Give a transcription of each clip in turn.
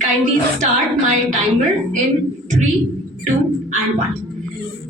kindly start my timer in 3, 2, and 1.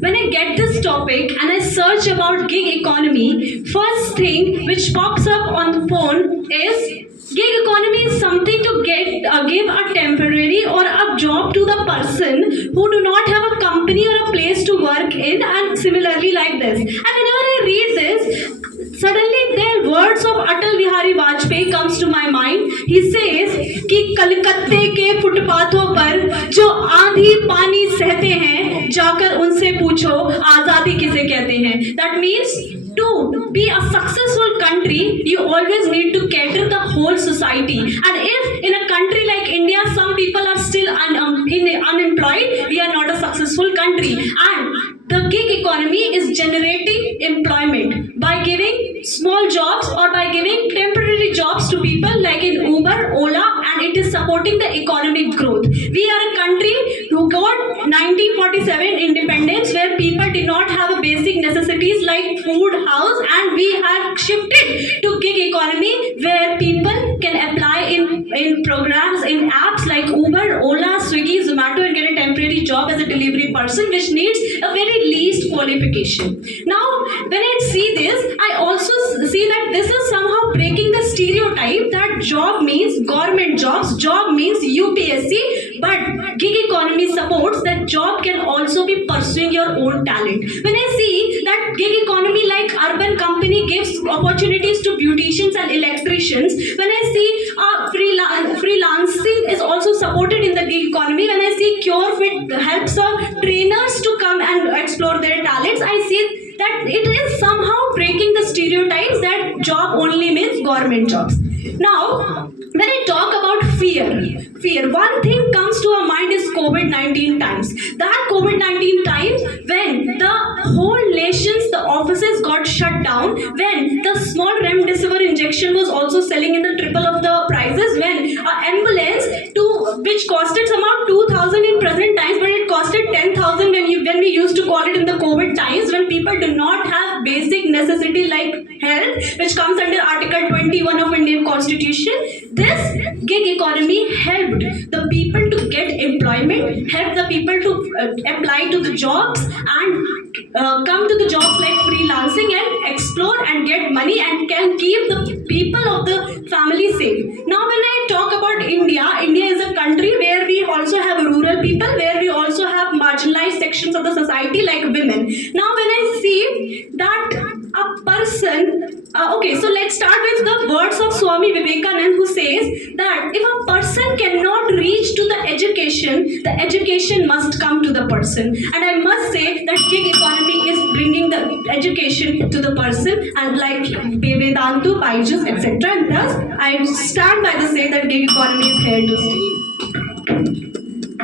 When I get this topic and I search about gig economy, first thing which pops up on the phone is gig economy is something to give a temporary or a job to the person who do not have a company or a place to work in, and similarly like this. And whenever I read this, suddenly the words of Atal Bihari Vajpayee comes to my mind. He says कि कलकत्ते के फुटपाथों पर जो आंधी पानी सहते हैं, जाकर उनसे पूछो आजादी किसे कहते हैं. That means to be a successful country, you always need to cater the whole society. And if in a country like India, some people are still unemployed, we are not a successful country. And the gig economy is generating employment by giving small jobs or by giving temporary jobs to people like in Uber, Ola, and it is supporting the economic growth. We are a country who got 1947 independence where people did not have a basic necessities like food, house, and we have shifted to gig economy where people can apply in programs, in apps like Uber, Ola, Swiggy, Zomato and get a temporary job as a delivery person which needs a very least qualification. Now, when I see this, I also see that this is somehow breaking the stereotype that job means government jobs, job means UPSC, but gig economy supports that job can also be pursuing your own talent. When I see that gig economy like urban company gives opportunities to beauticians and electricians, when I see freelancing is also supported in the gig economy, when I see CureFit helps trainers to come and explore their talents, I see that it is somehow breaking the stereotypes that job only means government jobs. Now, when I talk about fear, one thing comes to our mind is COVID-19 times. That COVID-19 times when the whole nations, the offices got shut down, when the small remdesivir injection was also selling in the triple of the prices, when an ambulance which costed somehow 2,000 in present times, but it costed 10,000 when we used to call it in the COVID times, when people do not have basic necessity like health, which comes under Article 21 of Indian Constitution. This gig economy helped the people to get employment, helped the people to apply to the jobs and come to the jobs like freelancing and explore and get money and can keep the people of the family safe. Now when I talk about India is a country where we also have rural people, where we also have marginalized sections of the society like women. Now when I see that a person, okay, so let's start with the words of Swami Vivekananda, who says that if a person cannot reach to the education must come to the person. And I must say that gig economy is bringing the education to the person, and like Vedantu, Byju's, etc. And thus, I stand by the say that gig economy is here to stay.